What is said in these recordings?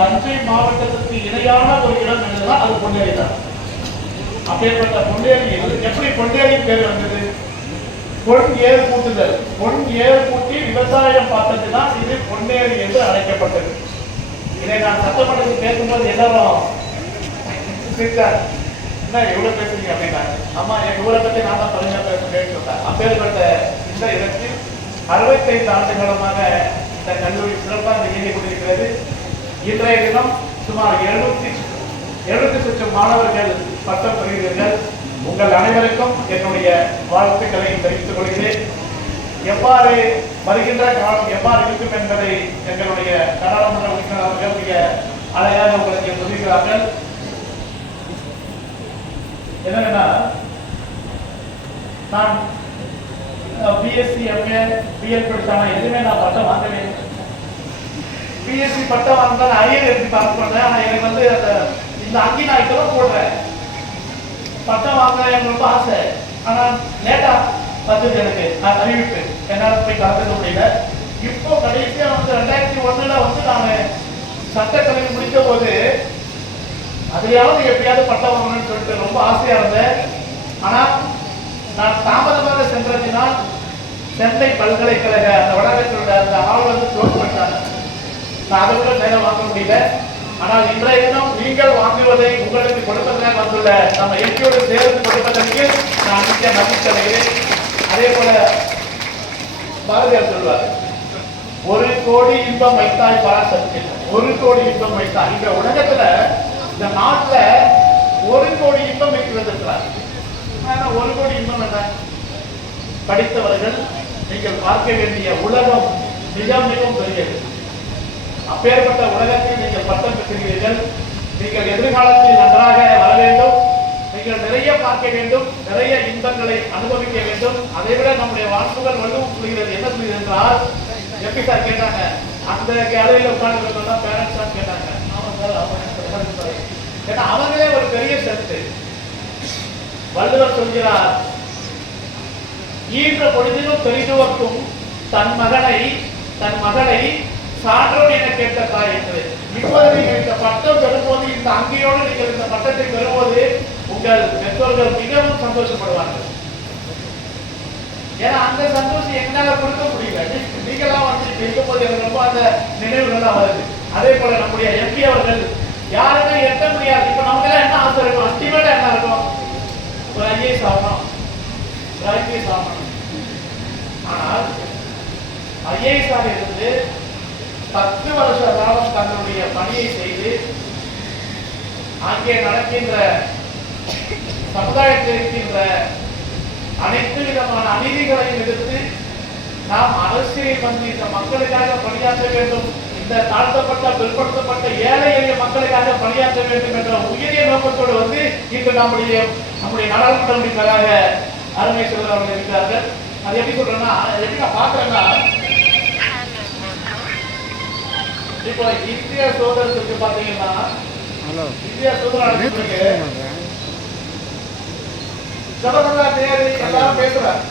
தஞ்சை மாவட்டத்திற்கு இணையான ஒரு இடம் என்னதுன்னா அது பொன்னேரி தான். அப்பேற்பட்ட பொன்னேரியில் எப்படி பொன்னேரி பேர் வந்தது? பொன் ஏர் கூட்டுதல் பொன் ஏர் கூட்டி விவசாயம் பார்த்தது தான் இது பொன்னேரி என்று அழைக்கப்பட்டது. இதை நான் சட்டமன்றத்தில் பேசும்போது எல்லாரும் சிரிச்சார் என்ன எவ்வளவு பேசுறீங்க அப்படின்னா? அம்மா எங்க ஊரை பத்தி நான் தான் பெருமையா பேசுறேன்னு சொன்னேன் அப்பேற்பட்ட இந்த இடத்தில் அறுபத்தைந்து ஆண்டுகளமாக இந்த கல்லூரி சிறப்பாக இயங்கிக் கொண்டிருக்கிறது. இன்றைய தினம் சுமார் எழுநூத்தி எழுநூத்தி லட்சம் மாணவர்கள் பட்டம் பெறுகிறீர்கள். உங்கள் அனைவருக்கும் என்னுடைய வாழ்த்துக்களை தெரிவித்துக் கொள்கிறேன். எவ்வாறு வருகின்ற காலம் எவ்வாறு இருக்கும் என்பதை எங்களுடைய நாடாளுமன்ற உறுப்பினர் அவர்கள் மிக அழகாக உங்களுக்கு சொல்கிறார்கள் என்னன்னா நான் பிஎஸ்சி எம்ஏ பிஎல் படித்தான எதுவுமே நான் பட்டம் வாங்கவே பிஎஸ்சி பட்டம் வாங்கினா நான் அரியர் எடுத்து பாஸ் பண்ணேன் ஆனா எனக்கு வந்து அந்த இந்த அங்கி நான் இப்பதான் போடுறேன். பட்டம் வாங்க எனக்கு ரொம்ப ஆசை. ஆனா லேட்டா வந்தது எனக்கு. நான் அறிவிப்பு என்னால் போய் கலந்துக்க முடியல. இப்போ கடைசியாக வந்து ரெண்டாயிரத்தி ஒண்ணுல வந்து நான் சட்டக்கலை முடித்த போது அதையாவது எப்படியாவது பட்டம் வாங்கணும்னு சொல்லிட்டு ரொம்ப ஆசையா இருந்தேன். ஆனா நான் தாமதமாக சென்றதினால் சென்னை பல்கலைக்கழக அந்த வடகத்தினுடைய அந்த ஆள் வந்து க்ளோஸ் பண்ணிட்டாங்க. நான் அதை நேரம் வாங்க முடியல. ஆனால் இன்றைய தினம் நீங்கள் வாங்குவதை உங்களுக்கு கொடுப்பதற்காக வந்துள்ள நம்ம எம்பியோடு சேர்ந்து கொடுப்பதற்கு நான் மிக்க மகிழ்ச்சி அடைகிறேன். அதே போல பாரதியார் சொல்வார் ஒரு கோடி இன்பம் வைத்தாய் பராசக்தி ஒரு கோடி இன்பம் வைத்தாய். இந்த உலகத்துல இந்த நாட்டுல ஒரு கோடி இன்பம் வைக்கிறது ஆனா ஒரு கோடி இன்பம் என்ன? படித்தவர்கள் நீங்கள் பார்க்க வேண்டிய உலகம் மிக மிகவும் பெரியது. அப்பேற்பட்ட உலகத்தில் நீங்கள் பட்டம் பெற்றீர்கள் நீங்கள் எதிர்காலத்தில் நன்றாக வர வேண்டும். நீங்கள் நிறைய பார்க்க வேண்டும். நிறைய இன்பங்களை அனுபவிக்க வேண்டும். அதை விட நம்முடைய வாழ்வுகள் வலுவும் புரிகிறது என்ன சொல்கிறது என்றால் எப்படி சார் கேட்டாங்க. அந்த கேலரியில உட்கார்ந்து தான் பேரண்ட்ஸ் தான் கேட்டாங்க. ஆமா சார் ஏன்னா அவர்களே ஒரு பெரிய சத்து வள்ளுவர் சொல்கிறார் ஈன்ற பொழுதிலும் பெரிதுவர்க்கும் தன் மகனை தன் மகளை சான்றோன் என கேட்ட தாய் என்று இப்போது நீங்கள் இந்த பட்டம் பெறும்போது இந்த அங்கேயோடு நீங்கள் இந்த பட்டத்தை பெறும்போது உங்கள் பெற்றோர்கள் மிகவும் சந்தோஷப்படுவார்கள். ஏன்னா அந்த சந்தோஷம் என்னால கொடுக்க முடியல. நீங்களாம் வந்து இருக்கும் போது எனக்கு ரொம்ப அந்த நினைவுகள் தான் வருது. அதே போல நம்முடைய எம்பி அவர்கள் யாருமே எட்ட முடியாது. இப்ப நமக்கு எல்லாம் என்ன ஆசை இருக்கும்? அல்டிமேட்டா என்ன இருக்கும்? ஒரு ஐஏஎஸ் ஆகணும். ஒரு ஐபிஎஸ் ஆகணும். ஆனால் ஐஏஎஸ் ஆக இருந்து பத்து வருஷ காலம் தன்னுடைய பணியை செய்து அங்கே நடக்கின்ற சமுதாயத்தில் இருக்கின்ற அனைத்து விதமான அநீதிகளையும் எதிர்த்து நாம் அரசியல் வந்து இந்த மக்களுக்காக பணியாற்ற வேண்டும். இந்த தாழ்த்தப்பட்ட பிற்படுத்தப்பட்ட ஏழை எளிய மக்களுக்காக பணியாற்ற வேண்டும் என்ற உயரிய நோக்கத்தோடு வந்து இன்று நம்முடைய நம்முடைய நாடாளுமன்ற உறுப்பினராக அருமை செல்வர் அவர்கள் இருக்கிறார்கள். அது எப்படி சொல்றேன்னா எப்படி நான் பாக்குறேன்னா இப்போ இந்திய சோதரத்துக்கு பாத்தீங்கன்னா ஹலோ. இந்திய சுதந்திரம் அடைஞ்சிருக்கு ஜவஹர்லால் நேரு எல்லாரும் பேசுறாங்க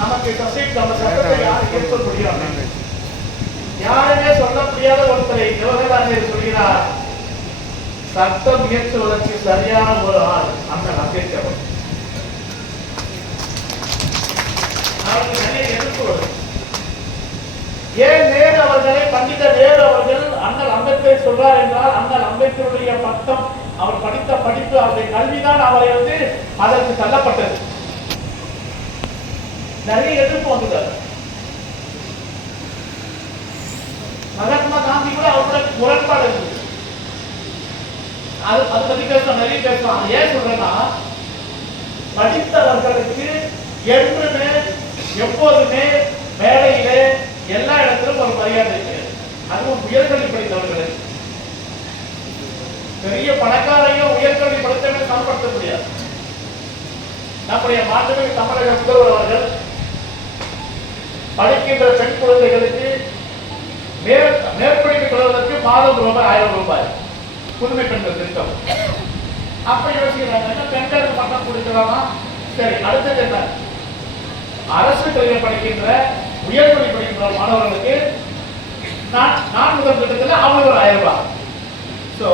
நமக்கு சப்ஜெக்ட் நம்ம சட்டத்தை யாரும் ஏற்க முடியாது. யாருமே சொல்ல முடியாத ஒருத்தரை ஜவஹர்லால் நேரு சொல்கிறார். சட்டம் இயற்றுவதற்கு சரியான ஒரு ஆள் அந்த அம்பேத்கர் அவருக்கு ஏன் நேரு அவர்களை பண்டித நேரு அவர்கள் அண்ணல் அம்பேத்கர் சொல்றார் என்றால் அண்ணல் அம்பேத்கருடைய பட்டம் அவர் படித்த படிப்பு அவருடைய கல்விதான் அவரை வந்து அதற்கு தள்ளப்பட்டது. நிறைய எதிர்ப்பு வந்துட்டார் மகாத்மா காந்தி கூட அவரோட முரண்பாடு இருந்தது. அது அதை பத்தி பேசலாம் நிறைய பேசலாம். ஏன் சொல்றேன்னா படித்தவர்களுக்கு என்றுமே எப்போதுமே வேலையிலே எல்லா மரியாதை இருக்கிறது அதுவும் உயர்கல்வி படித்தவர்களுக்கு பெரிய பணக்காரையும் உயர்கல்வி படித்தவர்கள் சமப்படுத்த முடியாது. நம்முடைய மாண்புமிகு தமிழக முதல்வர் அவர்கள் படிக்கின்ற பெண் குழந்தைகளுக்கு மேற் மேற்படிப்பு தொடர்வதற்கு மாதம் ரூபாய் ஆயிரம் ரூபாய் புதுமை பெண்கள் திட்டம். அப்ப யோசிக்கிறாங்க பெண்களுக்கு பட்டம் கொடுக்கலாமா? சரி அடுத்தது என்ன? அரசு கல்வியில் படிக்கின்ற உயர்கல்வி படிக்கின்ற மாணவர்களுக்கு நான் நான் முதல் திட்டத்தில் அவங்களுக்கு ஒரு ஆயிரம் ரூபாய் ஸோ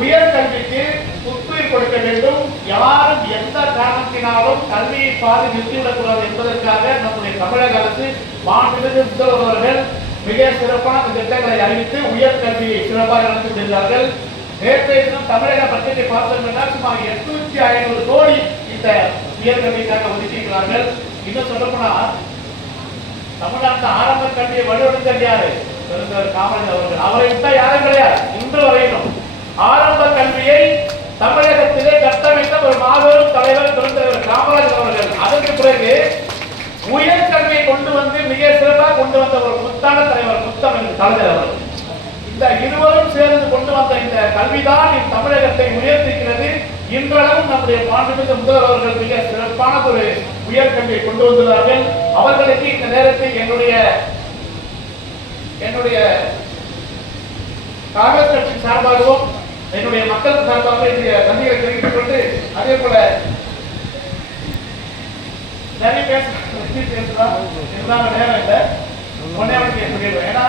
உயர் கல்விக்கு புத்துயிர் கொடுக்க வேண்டும். யாரும் எந்த காரணத்தினாலும் கல்வியை பாதி நிறுத்திவிடக்கூடாது என்பதற்காக நம்முடைய தமிழக அரசு மாநிலத்தில் முதல்வர்கள் மிக சிறப்பான திட்டங்களை அறிவித்து உயர் கல்வியை சிறப்பாக நடத்தி வருகிறார்கள் நேற்றைய தினம் தமிழக பட்ஜெட்டை பார்த்தோம் என்றால் சுமார் எட்நூத்தி ஐநூறு கோடி இந்த உயர்கல்விக்காக ஒதுக்கியிருக்கிறார்கள். இன்னும் சொல்லப்போனா தமிழ்நாட்டு ஆரம்ப கல்வியை வலுவெடுத்தல் யாரு? பெருந்தவர் காமராஜர் அவர்கள். அவரை விட்டா யாரும் கிடையாது. இன்று வரையிலும் ஆரம்ப கல்வியை தமிழகத்திலே கட்டமைத்த ஒரு மாபெரும் தலைவர் பெருந்தவர் காமராஜர் அவர்கள். அதற்கு பிறகு உயர் கொண்டு வந்து மிக சிறப்பாக கொண்டு வந்த ஒரு முத்தான தலைவர் முத்தமிழ் கலைஞர் அவர்கள். இந்த இருவரும் சேர்ந்து கொண்டு வந்த இந்த கல்விதான் இந்த தமிழகத்தை உயர்த்திக்கிறது. இன்றளவும் நம்முடைய மாண்புமிகு முதல்வர் அவர்கள் மிக சிறப்பான ஒரு உயர்கல்வியை கொண்டு வந்துள்ளார்கள் அவர்களுக்கு இந்த நேரத்தில் என்னுடைய என்னுடைய காங்கிரஸ் கட்சி சார்பாகவும் என்னுடைய மக்கள் சார்பாக என்னுடைய நன்றிகளை தெரிவித்துக் கொண்டு அதே போல நிறைய பேச பேசலாம். இருந்தாலும் நேரம் இல்லை. ஒன்னே சொல்லிடுவேன் ஏன்னா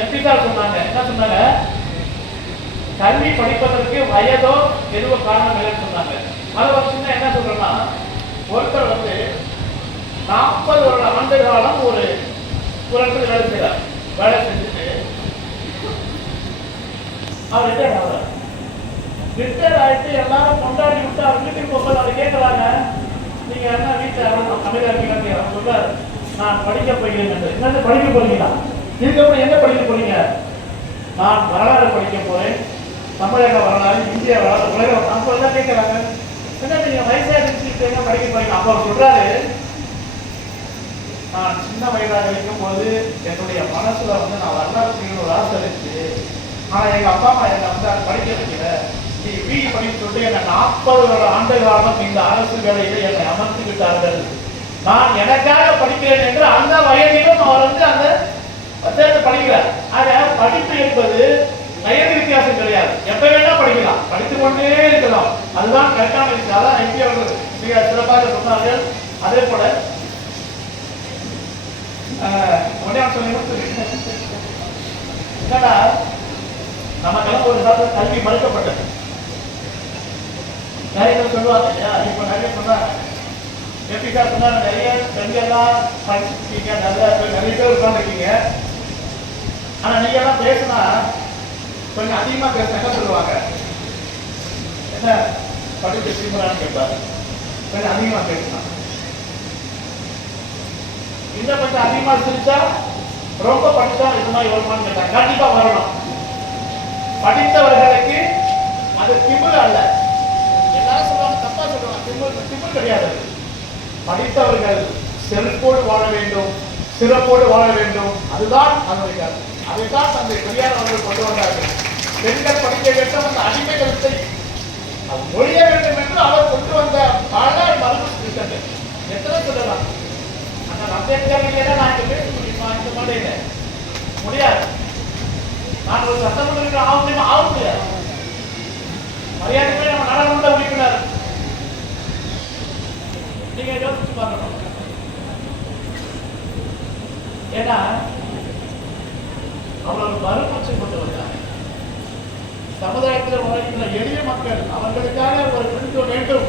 எப்படி சொன்னாங்க. என்ன சொன்னாங்க? கல்வி படிப்பதற்கு வயதோ எதுவோ காரணம் இல்லைன்னு சொன்னாங்க. அதை வச்சுன்னா என்ன சொல்றேன்னா ஒருத்தர் வந்து நாற்பது ஒரு ஆண்டு காலம் ஒரு ஒரு இடத்துல வேலை செய்யறார் வேலை செஞ்சுட்டு அவர் ஆகிறார் ரிட்டையர் ஆயிட்டு எல்லாரும் கொண்டாடி விட்டு அவர் வீட்டுக்கு அதை அவர் கேட்கறாங்க நீங்க என்ன வீட்டில் அமைதியா இருக்கீங்க அவர் சொல்றாரு நான் படிக்க போகிறேன் என்னது படிக்க போறீங்களா? இதுக்கப்புறம் என்ன படிக்க போறீங்க? நான் வரலாறு படிக்க போறேன். தமிழக வரலாறு இந்திய வரலாறு உலக அப்போ எல்லாம் கேட்கறாங்க என்ன நீங்க வயசா இருந்துச்சு படிக்க போறீங்க? அப்போ அவர் சொல்றாரு நான் சின்ன வயதாக இருக்கும் போது என்னுடைய மனசுல வந்து நான் வரலாறு செய்யணும் ஒரு ஆசை இருந்துச்சு ஆனா எங்க அப்பா அம்மா என்னை வந்து அதை படிக்க வைக்கல. சொல்லிட்டு என்னை நாற்பது ஆண்டு காலம் இந்த அரசு வேலையில என்னை அமர்த்து விட்டார்கள். நான் எனக்காக படிக்கிறேன் என்று அந்த வயதிலும் அவர் வந்து அந்த சேர்த்து படிக்கிறார். ஆக படிப்பு என்பது வயது வித்தியாசம் கிடையாது. எப்ப வேணா படிக்கலாம். படித்துக் கொண்டே இருக்கலாம். அதுதான் கரெக்டான விஷயம் அதான் எம்பி அவர்கள் மிக சிறப்பாக சொன்னார்கள். அதே போல ஆஹ், ஒண்ணே நமக்கெல்லாம் ஒரு காலத்துல கல்வி மறுக்கப்பட்டது. நிறைய பேர் சொல்லுவாங்க இல்லையா இப்போ நிறைய சொன்னாங்க எப்படி சார் சொன்னாங்க நிறைய பெண்கள்லாம் படிச்சிருக்கீங்க நிறைய பேர் நிறைய பேர் உட்காந்துருக்கீங்க ஆனா நீங்க எல்லாம் பேசினா கொஞ்சம் அதிகமா பேச சொல்லுவாங்க என்ன படிப்பு சீமரான்னு கேட்பாரு கொஞ்சம் அதிகமா பேசுனா இன்னும் கொஞ்சம் அதிகமா சிரிச்சா ரொம்ப படிச்சா இது மாதிரி வருமானு கேட்டாங்க கண்டிப்பா வரணும் படித்தவர்களுக்கு அது திமிர் அல்ல எல்லாரும் சொல்லுவாங்க தப்பா சொல்லுவாங்க. திமிர் திமிழ் கிடையாது. படித்தவர்கள் செருப்போடு வாழ வேண்டும் சிறப்போடு வாழ வேண்டும். அதுதான் அதனுடைய அதைத்தான் தந்தை பெரியார் அவர்கள் கொண்டு வந்தார்கள். பெண்கள் படிக்க வேண்டும் அந்த அடிமைகளுத்தை கருத்தை ஒழிய வேண்டும் என்று அவர் கொண்டு வந்த பல மரபு திட்டங்கள் எத்தனை சொல்லலாம்? ஆனால் அம்பேத்கர் நான் இங்க பேச முடியுமா இந்த மாதிரி முடியாது. நான் ஒரு சட்டமன்ற ஆக முடியுமா ஆக முடியாது. மரியாதை நம்ம நாடாளுமன்ற உறுப்பினர் நீங்க யோசிச்சு பார்க்கணும் ஏன்னா அவர்கள் மறுமூச்சு கொண்டு வந்தார் சமுதாயத்தில் உழைக்கின்ற எளிய மக்கள் அவர்களுக்காக ஒரு பிடிக்க வேண்டும்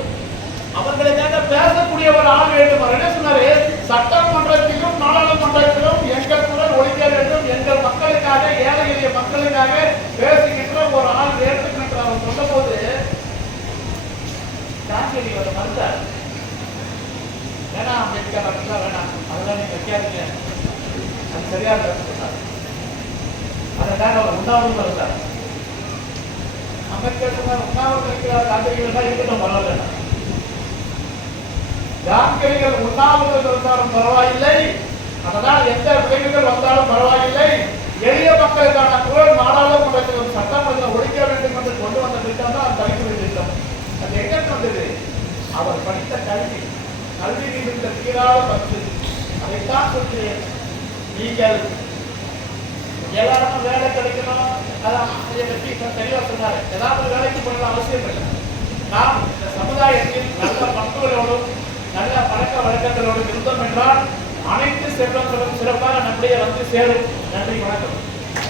அவர்களுக்காக பேசக்கூடிய ஒரு ஆள் வேண்டும் அவர் என்ன சொன்னாரு சட்டமன்றத்திலும் நாடாளுமன்றத்திலும் எங்கள் குரல் ஒழிக்க வேண்டும் எங்கள் மக்களுக்காக ஏழை எளிய மக்களுக்காக பேசுகின்ற ஒரு ஆள் வேண்டும் என்று அவர் சொன்ன போது அது சொன்னார் அதற்காக அவர் உண்டாமல் இருந்தார் அம்பேத்கர் சொன்னார் உண்ணாவிரதம் இருக்கிறார் காந்தியடிகள் தான் இருக்கட்டும் பரவாயில்ல. காந்தியடிகள் உண்ணாவிரதம் இருந்தாலும் பரவாயில்லை. அதனால் எந்த விளைவுகள் வந்தாலும் பரவாயில்லை. எளிய மக்களுக்கான குரல் நாடாளுமன்றத்தில் சட்டமன்றம் ஒழிக்க வேண்டும் என்று கொண்டு வந்த திட்டம் தான் தலைப்பு திட்டம். அது எங்க வந்தது அவர் படித்த கல்வி. கல்வி மீது இந்த தீராத பற்று அதைத்தான் சொல்கிறேன். நீங்கள் எல்லாருக்கும் வேலை கிடைக்கணும். அதான் இதை பற்றி இப்ப ஏதாவது வேலைக்கு போகணும் அவசியம் இல்லை. நாம் இந்த சமுதாயத்தில் நல்ல பண்புகளோடும் நல்ல பழக்க வழக்கங்களோடும் இருந்தோம் என்றால் அனைத்து செல்வங்களும் சிறப்பாக நம்முடைய வந்து சேரும். நன்றி வணக்கம்.